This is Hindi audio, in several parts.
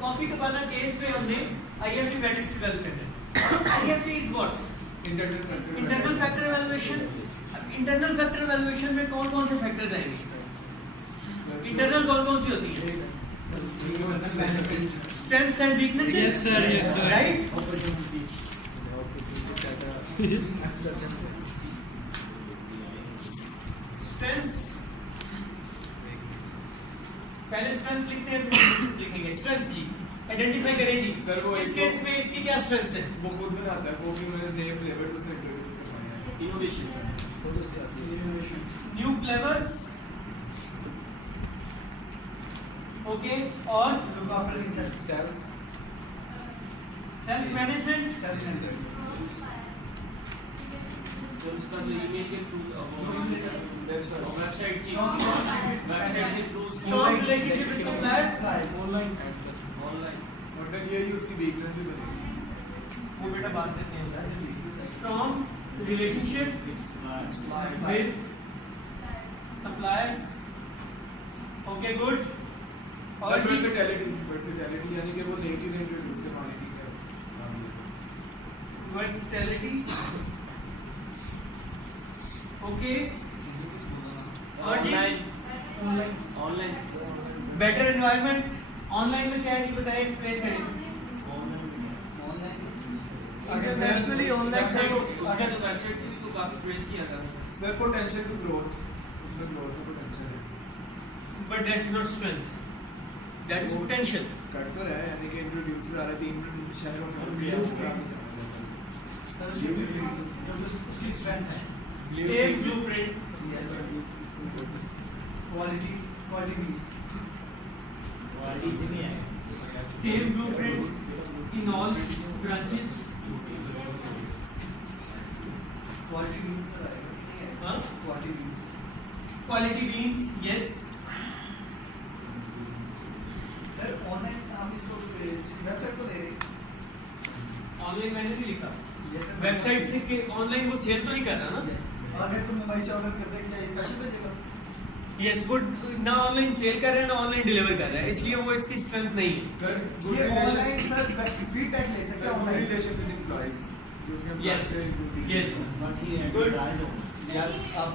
कॉफी कबाना केस में हमने IFT मैट्रिक्स डेवलप करना है। IFT is what? Internal factor evaluation. अब इंटरनल फैक्टर इवैल्यूएशन में कौन कौन से फैक्टर्स आएंगे? इंटरनल कौन कौन सी होती है? Strengths and weaknesses. Yes sir right. Strengths, पहले स्ट्रेंथ्स लिखते हैं फिर लिखेंगे। स्ट्रेंथ्स जी आइडेंटिफाई करें जी। सर वो इस केस में इसकी क्या स्ट्रेंथ्स है? वो खुद बनाता है, वो भी मैंने नए फ्लेवर उसने इंट्रोड्यूस करवाए हैं। Innovation, new flavours. ओके, और सेल्फ मैनेजमेंट। उसका जो ईमेल के थ्रू वेबसाइट के through strong relationship with suppliers. Online online मतलब ये ही उसकी वीकनेस भी बनेगी। वो बेटा बात करते हैं। Strong relationship with suppliers. Okay good. और वर्सेटैलिटी यानी कि वो नई चीजें इंट्रोड्यूस करवाने की है। वर्सेटैलिटी। ओके, और जी ऑनलाइन बेटर एनवायरनमेंट। ऑनलाइन में क्या है ये बताइए, एक्सप्लेन करें। इंटरनेशनली ऑनलाइन वेबसाइट थी तो काफी प्रेस किया था सर पोटेंशियल टू ग्रोथ, उसमें ग्रोथ का पोटेंशियल है। But that is not strength, that is potential. कर तो रहा है यानी कि इंट्रोड्यूस करा रहा है 3 शहरों में। उसकी स्ट्रेंथ है सेम ब्लूप्रिंट, क्वालिटी से नहीं आएगा। Same blueprints in all branches. Quality means हाँ, quality quality means yes. Sir online हम इसको वेबसाइट को ले रहे हैं। ऑनलाइन मैंने नहीं लिखा, Yes, sir. वेबसाइट से कि ऑनलाइन वो सेल तो नहीं कर रहा ना। अगर तुम मोबाइल से ऑर्डर करते हैं क्या स्पेशल भेजेगा? यस, वो ना ऑनलाइन सेल कर रहा है ना ऑनलाइन डिलीवर कर रहा है, इसलिए वो इसकी स्ट्रेंथ नहीं है। सर ये ऑनलाइन सर फीडबैक ले सकते हैं online relation with employees. Yes yes good यार आप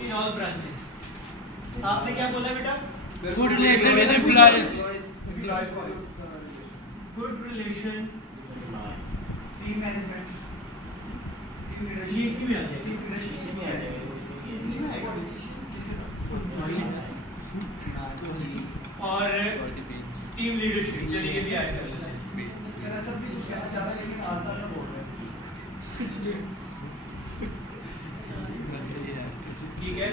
इन ऑल ब्रांचेस। आपने क्या बोला बेटा? Good relation with employees. Good relation, team management, team ये इसी में आ जाएगा। टीम लीडरशिप इसी में आ जाएगा। इसी में आएगा किसके और टीम लीडरशिप यानी ये भी आएगा। सर सब भी कुछ कहना चाह रहा है लेकिन आस्ता आस्ता बोल रहे हैं। ठीक है,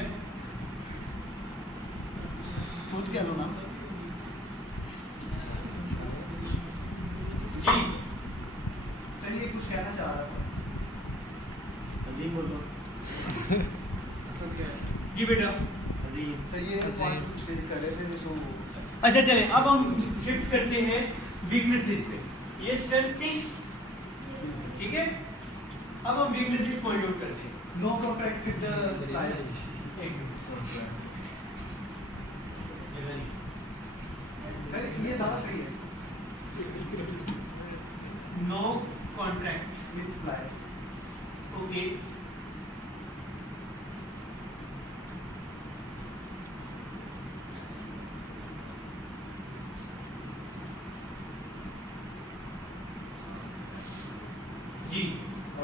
खुद कह लो ना जी सर, ये कुछ कहना चाह रहा था। अजीम बोलो। सर क्या है? जी बेटा। अजीम सर ये कुछ फेस कर रहे थे तो अच्छा चलें, अब हम शिफ्ट करते हैं वीकनेसेस पे। ये स्ट्रेंथ थी, ठीक है। अब हम वीकनेसेस पॉइंट आउट करते हैं। No contract with the suppliers. Sir ये सारा फ्री है। No contract with suppliers. Okay, जी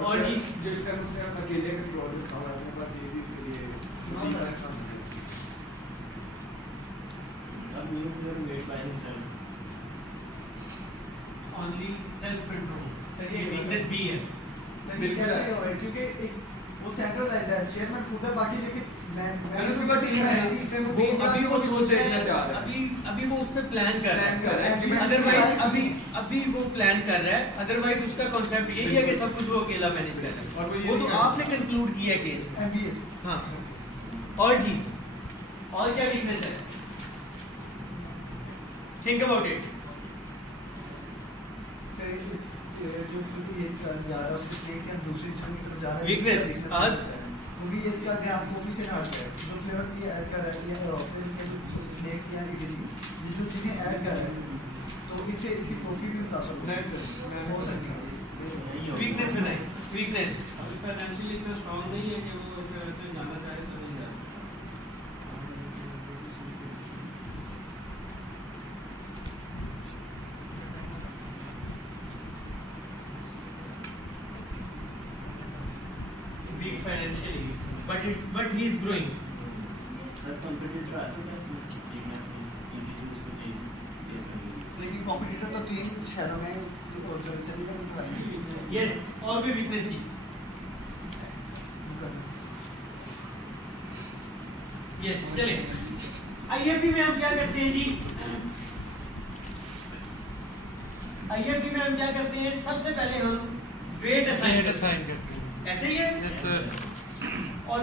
और जी जो इसका उसने अकेले कंट्रोल रखा हुआ है अपने पास, ये भी इसके लिए अब new flavour made by himself. Only self control. Sir ये वीकनेस भी है। सर ये कैसे हो रहा है? क्योंकि एक वो सेंट्रलाइज है, चेयरमैन खुद है, बाकी लेकिन सर उसके पास टीम है, वो अभी वो सोच रहे देखना चाह हैं, रहा है। अभी वो उस पर प्लान कर रहा है। है। अदरवाइज अभी वो प्लान कर रहा है, अदरवाइज उसका कॉन्सेप्ट यही है कि सब कुछ वो अकेला मैनेज कर रहा और है। वो ये वो तो नहीं कर आपने कंक्लूड किया है केस में। एमबीए। हाँ, और जी और क्या वीकनेस है? Think about it. सर जो फिर ये जा रहा है उसके से हम दूसरी चीज की तरफ जा रहे हैं। वीकनेस आज क्योंकि ये इसका ध्यान कॉफी से हट गया है। जो फ्लेवर ये ऐड कर रहा है या फिर स्नैक्स या इडली ये जो चीज़ें ऐड कर रहा है तो इससे इसकी कॉफी भी मुतासर हो सकती है। वीकनेस बनाए, वीकनेस फाइनेंशियली इतना स्ट्रांग नहीं है कि वो अगर जाना चाहे तो नहीं जा सकता। weak financially, but he is growing. लेकिन कॉम्पिटिटर तो 3 शहरों में चंडीगढ़ में है। Yes, और भी वीकनेस ही। Yes, चले। IFP में हम क्या करते हैं जी? IFP में हम क्या करते हैं? सबसे पहले हम वेट असाइन Weight करते assign हैं। करते हैं। ऐसे ही है? Yes sir. और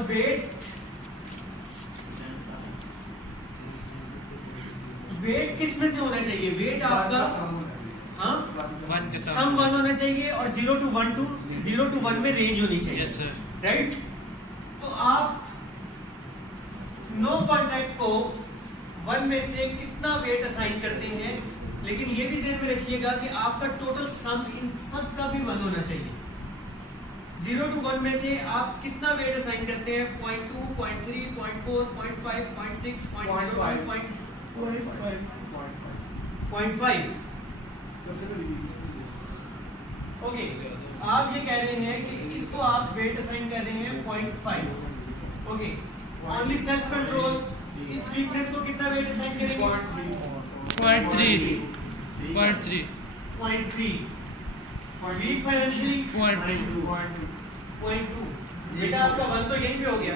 वेट किस में से होना चाहिए? वेट आपका हाँ One के साथ। सम 1 होना चाहिए और 0 to 1 में रेंज होनी चाहिए। Yes sir. राइट? तो आप नो कॉन्ट्रैक्ट को 1 में से कितना वेट असाइन करते हैं, लेकिन ये भी ध्यान में रखिएगा कि आपका टोटल सम इन सब का भी 1 होना चाहिए। 0 to 1 में से आप कितना वेट असाइन करते हैं? 0.2, 0.3, 0.4, 0.5, 0.6, 0.0, 0.5। सबसे बड़ी ओके, आप ये कह रहे हैं कि इसको आप वेट असाइन कर रहे हैं 0.5। ओके, ओनली सेल्फ कंट्रोल इस वीकनेस को कितना वेट असाइन करेंगे? 0.3. 0.3. 0.3। Weak financially 0.2. 0.2। बेटा आपका 1 तो यहीं पे हो गया।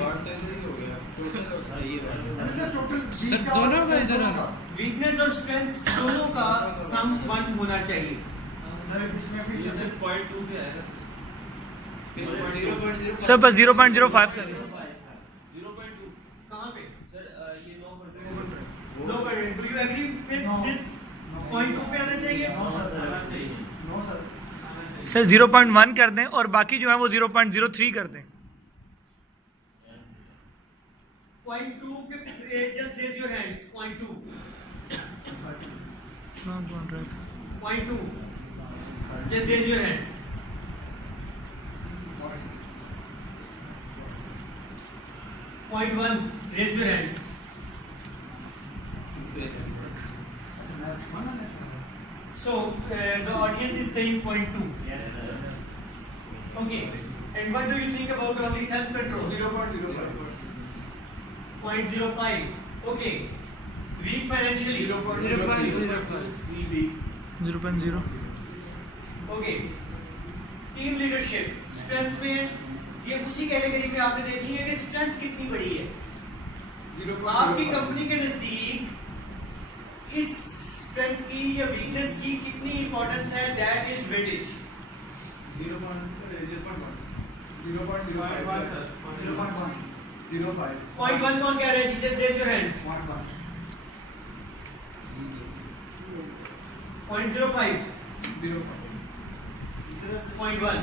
सर दोनों का इधर होना। वीकनेस और स्ट्रेंथ दोनों का सम 1 होना चाहिए। सर इसमें भी ये जैसे सिर्फ 0.2 पे आएगा सर बस 0.05 करिए। 0.2 कहाँ पे? सर ये no no but do you agree with this? 0.2 पे आना चाहिए। नो सर आना चाहिए। नो सर सर 0.1 कर दें और बाकी जो है वो 0.03 कर दें। 0.2 पे just raise your hands. 0.2. 0.2. Just raise your hands. 0.1. Raise your hands. So the audience is saying 0.2. Yes, sir. Okay. And what do you think about only self-control? 0.05. 0.05. Okay. Weak financially. 0.05. 0.0 okay, team leadership strength में ये उसी कैटेगरी में आपने देखी है कि स्ट्रेंथ कितनी बड़ी है। आपकी कंपनी के नजदीक इस स्ट्रेंथ की या वीकनेस की कितनी इंपॉर्टेंस है? That is weightage. 0.05. 0.1 कौन कह रहे हैं? Just raise your hands. 0.05, 0.1।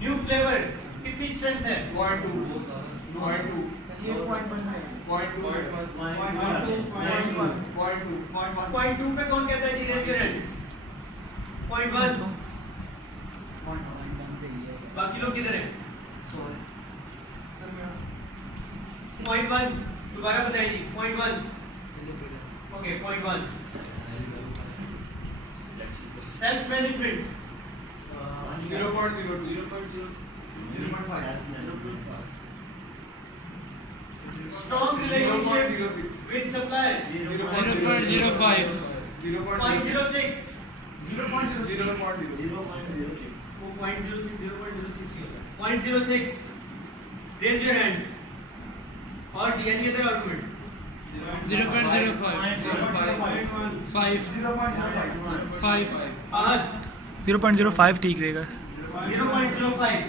New flavours कितनी स्ट्रेंथ है? 0.2. ये 0.1 में है। 0.2 पे कौन कहता है जी? Raise your hands. 0.1। बाकी लोग किधर हैं? 0.1 दोबारा बताइए जी। 0.1 okay 0.1। Self management strong relationship with suppliers 0.05. 0.06। 0.06. 0.06 raise your hands. और जी एनी अदर आर्गुमेंट? 0.05. 5. 5. 0.05 ठीक रहेगा। 0.05।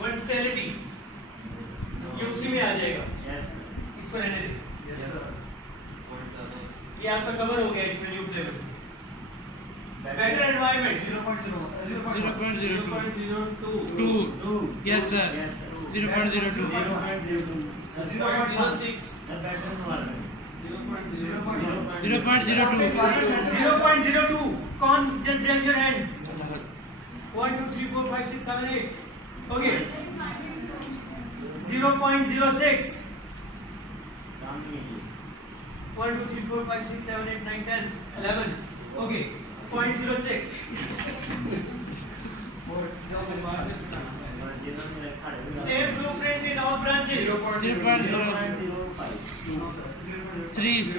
वर्सटैलिटी ये उसी में आ जाएगा। Yes, इसको रहने दे। Yes, sir. ये आपका कवर हो गया इसमें new flavour. Better environment 0.02 2 yes sir 0.02 0.06 0.02 कौन just raise your hands 1 2 3 4 5 6 7 8 okay 0.06 1 2 3 4 5 6 7 8 9 10 11 okay 0.06 same blueprint in all branches 3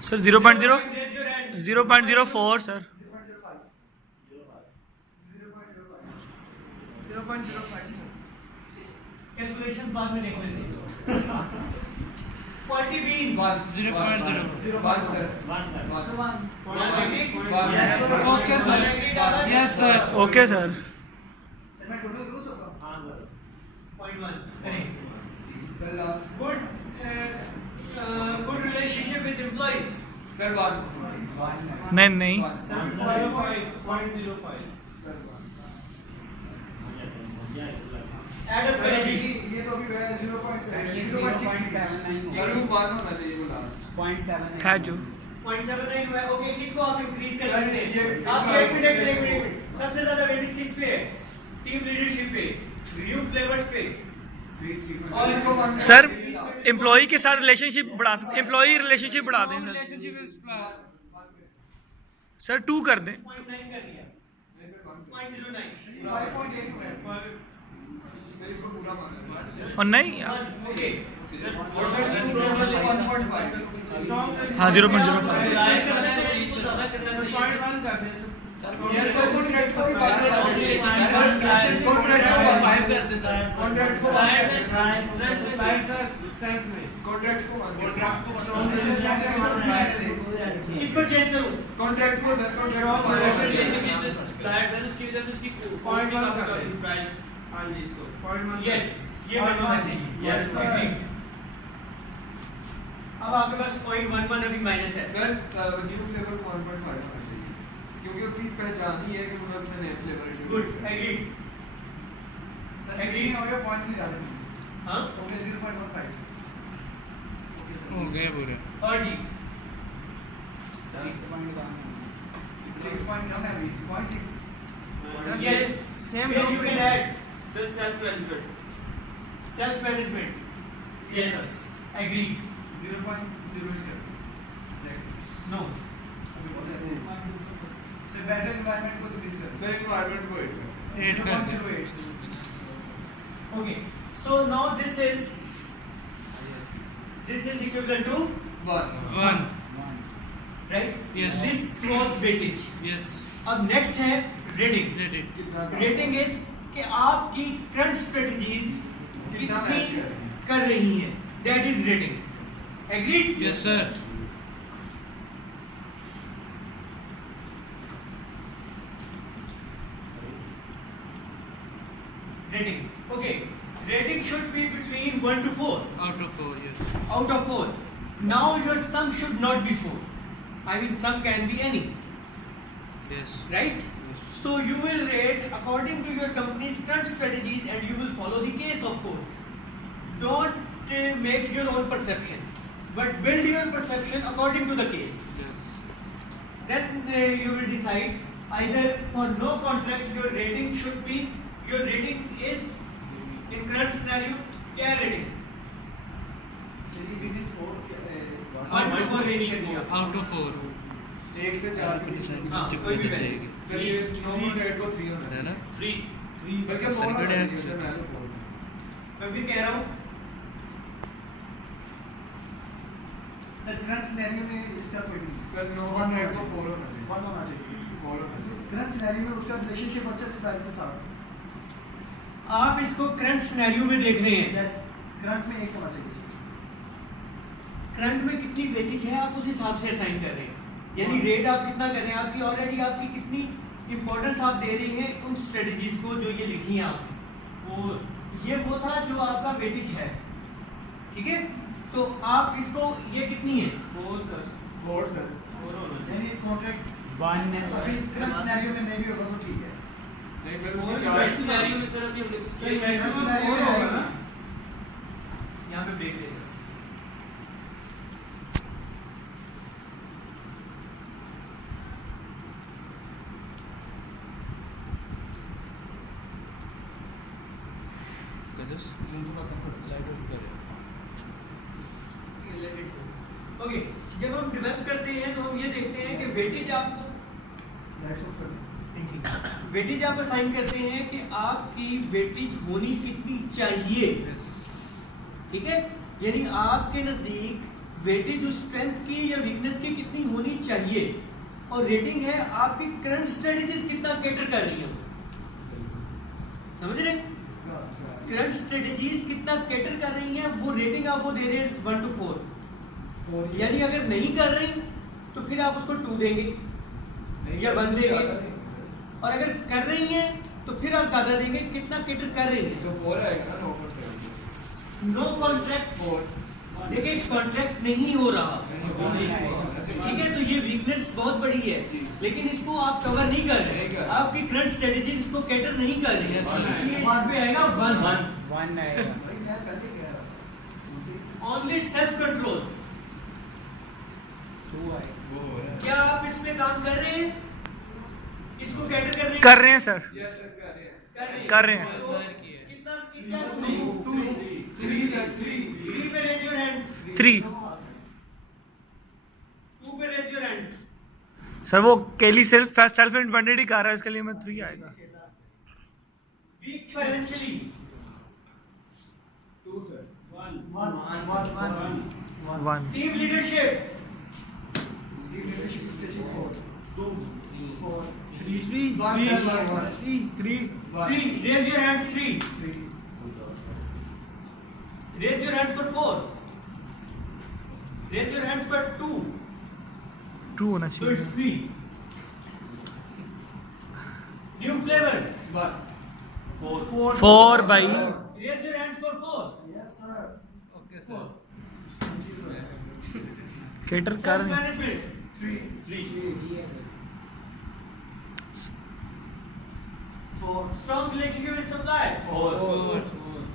sir 0.0 raise your hands 0.04 sir 0.05 calculation बाद में देख लेंगे quality bean 0.0 okay sir yes sir okay sir मैं टोटल करूं सबका Point 1 correct good good relationship with employees sir बात नहीं नहीं 0.05 add up करेंगे ये तो अभी 0.6 सर वो बात होना चाहिए वो लास्ट 0.7 था जो 0.79 हुआ है ओके किसको आप इंक्रीज कर सकते हैं ये आप एक मिनट सबसे ज्यादा वेटेज किस पे है टीम लीडरशिप पे रिव्यू फ्लेवर्स पे और इसको सर एम्प्लॉय के साथ रिलेशनशिप बढ़ा सकते एम्प्लॉय रिलेशनशिप बढ़ा दें सर relationship is सर 2 कर दें 0.9 कर दिया 0.09 5.8 हुआ है सर इसको पूरा माना और नहीं ओके हाँ 0.05 0.1 कर दें इसको चेंज करूं कॉन्ट्रैक्ट को सर यस ये बनना चाहिए यस अब आपके पास 0.11 अभी माइनस है सर न्यू फ्लेवर को 1.5 होना चाहिए क्योंकि उसकी पहचान ही है कि उसने नया फ्लेवर गुड एग्रीड एग्री हो गया पॉइंट नहीं डालें प्लीज हां ओके 0.15 हो गया पूरा और जी 6 पॉइंट कम है अभी 0.6 yes same yes you can add self management yes agreed 0.0 no अभी बोल रहे हैं तो बेटर एनवायरनमेंट को तो सर सर एनवायरनमेंट को 8 कर दे 0.08 okay so now this is equivalent to 1 right Yes. this was weightage yes अब next है rating rated रेटिंग इज कि आपकी करंट स्ट्रेटजीज कितना कितनी मैच कर रही हैं that is rating agreed yes sir rating okay rating should be between 1 to 4 out of 4 yes out of 4 now your sum should not be 4 I mean sum can be any yes right yes so you will rate according to your company's current strategies and you will follow the case of course don't make your own perception but build your perception according to the case yes then you will decide either for no contract your rating should be your rating is in current scenario क्या rating चलिए विदिन 4 1 to 4 rating करनी है out of 4 1 से 4 हाँ कोई भी value सर ये नो कॉन्ट्रैक्ट को 3 होना है ना 3 बल्कि सर, 4 good है। मैं भी कह रहा हूँ सर करंट सिनेरियो में इसका कोई नहीं सर नो कॉन्ट्रैक्ट को 4 होना चाहिए 1 होना चाहिए 4 होना चाहिए करंट सिनेरियो में उसका रिलेशनशिप अच्छा से प्राइस के साथ आप इसको करंट सिनेरियो में देख रहे हैं यस करंट में 1 होना चाहिए करंट में कितनी वेटेज है आप उस हिसाब से असाइन कर रहे हैं यानी रेट आप कितना कर रहे हैं आपकी ऑलरेडी आपकी कितनी इंपॉर्टेंस आप दे रहे हैं उन स्ट्रेटजीज को जो ये लिखी है आपने वो ये वो था जो आपका वेटेज है ठीक है तो आप इसको ये कितनी है 4 सर यानी कॉन्ट्रैक्ट 1 है अभी करंट सिनेरियो में नहीं भी होगा तो ठीक है नहीं सर और उसकी बेस्ट चार्ज सिनेरियो में सर अभी हमने कुछ तो ये किया maximum scenario 4 में होगा आएगा। ना, यहाँ पे ब्रेक देगा। ओके, जब हम डेवलप करते हैं तो हम ये देखते हैं कि वेटेज आपको लाइट्स ऑफ कर दो। वेटेज आप असाइन करते हैं कि आपकी वेटेज होनी कितनी चाहिए, ठीक है। यानी आपके नजदीक वेटेज उस स्ट्रेंथ की या वीकनेस की कितनी होनी चाहिए, और रेटिंग है आपकी करंट स्ट्रेटजीज कितना कैटर कर रही हैं, समझ रहे। करंट स्ट्रेटजीज कितना कैटर कर रही हैं, वो रेटिंग आप वो दे रहे हैं 1 to 4। यानी अगर नहीं कर रही तो फिर आप उसको 2 देंगे या 1 देंगे, और अगर कर रही हैं तो फिर आप ज्यादा देंगे, कितना कैटर कर रही हैं। तो 4 आएगा ना, नो कॉन्ट्रैक्ट। नो कॉन्ट्रैक्ट 4 देखिए कॉन्ट्रैक्ट नहीं हो रहा, ठीक है। तो ये वीकनेस बहुत बड़ी है, लेकिन इसको आप कवर नहीं कर रहे, आपकी करंट स्ट्रेटजी इसको कैटर नहीं कर रही है, इसलिए इस पे आएगा 1 भाई मैं पहले कह रहा हूँ। Only self control. क्या आप इसमें काम कर रहे हैं, इसको कैटर करने कर रहे हैं सर, यस सर कर रहे हैं। कर रहे हैं। तो कितना कितना 2 3 पे रेज योर हैंड्स, 3 2 पे रेज योर हैंड्स। सर वो केली सेल्फ इंडिपेंडेंट ही कर रहा है, इसके लिए मैं 3 आएगा। Weak financially 2 sir 1 team leadership 3 raise your hands 3 raise your hands for 4 raise your hands for 2 2 होना so it's चाहिए। 3 new flavors 4 भाई, raise your hands for 4 Yes, sir. Okay sir. Cater कर self रहे हैं। management 3 4 strong relationship with suppliers 4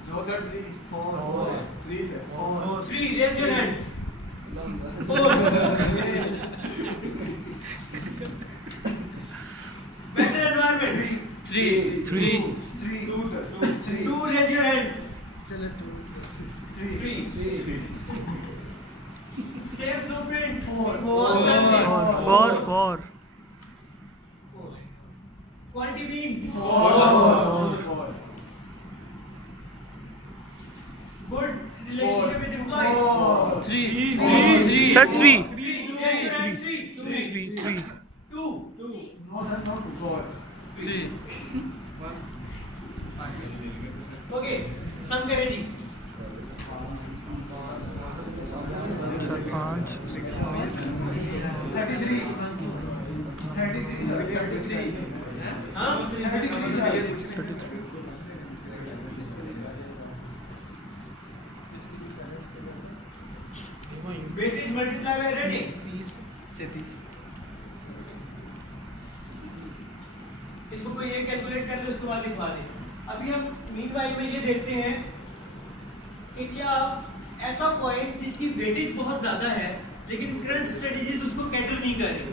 no sir 3 3 sir 3 raise your hands 4 better environment 3 2 sir 2 raise your hands चलो 3 safe blueprint 4 4 quality beans 4 good relationship with employees 3 sir 3 3 2 No, sir, no. 4 okay संकरे जी सर 5 33 sir. 33 हाँ 33 sir. weightage multiply by rating 33 इसको कोई ये कैलकुलेट कर ले, उसके बाद लिखवा दे। अभी हम मीनवाइल में ये देखते हैं कि क्या ऐसा पॉइंट जिसकी वेटेज बहुत ज्यादा है लेकिन करंट स्ट्रेटजीज उसको कैटर नहीं कर रही,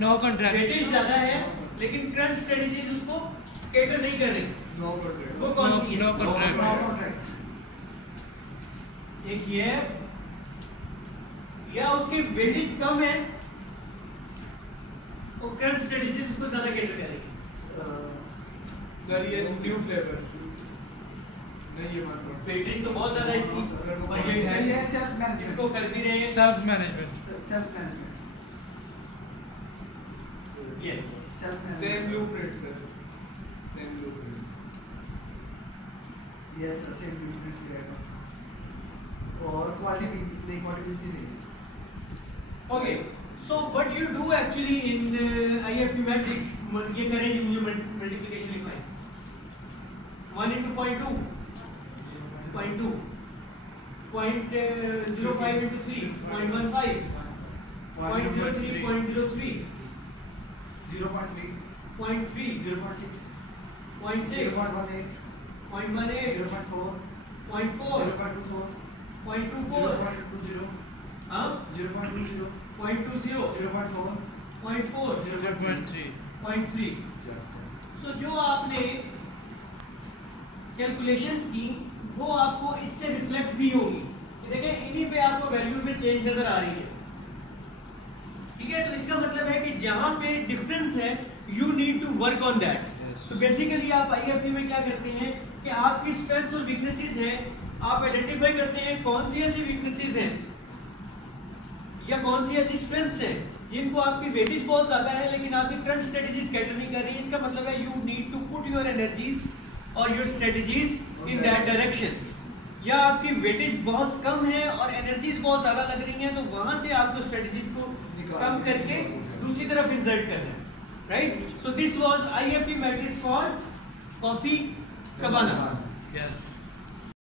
नो कॉन्ट्रैक्ट। वेटेज ज्यादा है लेकिन करंट स्ट्रेटजीज उसको कैटर नहीं कर रही, नो कॉन्ट्रैक्ट वो कौन सी है? No No contract. contract. एक ये है, या उसकी वेटेज कम है और करंट स्ट्रेटजीज उसको ज्यादा कैटर करेगी। सर ये न्यू फ्लेवर नहीं ये मान लो वेटेज तो बहुत ज्यादा है इसकी, और ये ये है self management. इसको कर भी रहे हैं। Self management. Self management. Yes Self management. Same blueprint sir same blueprint Yes, sir, same blueprint भी रहेगा. और quality भी नहीं, quality भी इसकी same. Okay, so what you do actually in IFP matrix, ये करेंगे मुझे मल्टीप्लिकेशन लिखना है 1 into 0.2 0.2 0.05 into 3 0.15 0.03 0.03 0.3, 0.3, 0.6, 0.6, 0.18, 0.18, 0.4, 0.4, 0.24, 0.24, 0.20, हाँ? 0.20, 0.20, 0.4, 0.4, 0.3 0.3। सो जो आपने कैलकुलेशंस की वो आपको इससे रिफ्लेक्ट भी होगी। देखिए इन्हीं पे आपको वैल्यू में चेंज नजर आ रही है, ठीक है। तो इसका मतलब है कि जहां पे डिफरेंस है you need to work on that. तो बेसिकली आप आईएफपी में क्या करते हैं कि आपकी स्ट्रेंथ्स और वीकनेसेस हैं, आप आइडेंटिफाई करते हैं कौन सी ऐसी वीकनेसेस हैं या कौन सी ऐसी स्ट्रेंथ्स हैं जिनको आपकी वेटेज बहुत ज्यादा है लेकिन आपकी करंट स्ट्रेटजीज कैटर नहीं कर रही है। इसका मतलब है you need to put your energies और your strategies in that direction. या आपकी वेटेज बहुत कम है और एनर्जीज बहुत ज्यादा लग रही हैं, तो वहां से आपको स्ट्रेटजीज को कम करके दूसरी तरफ इंसर्ट करना है, right. So this was IFP matrix for coffee cabana. Yes.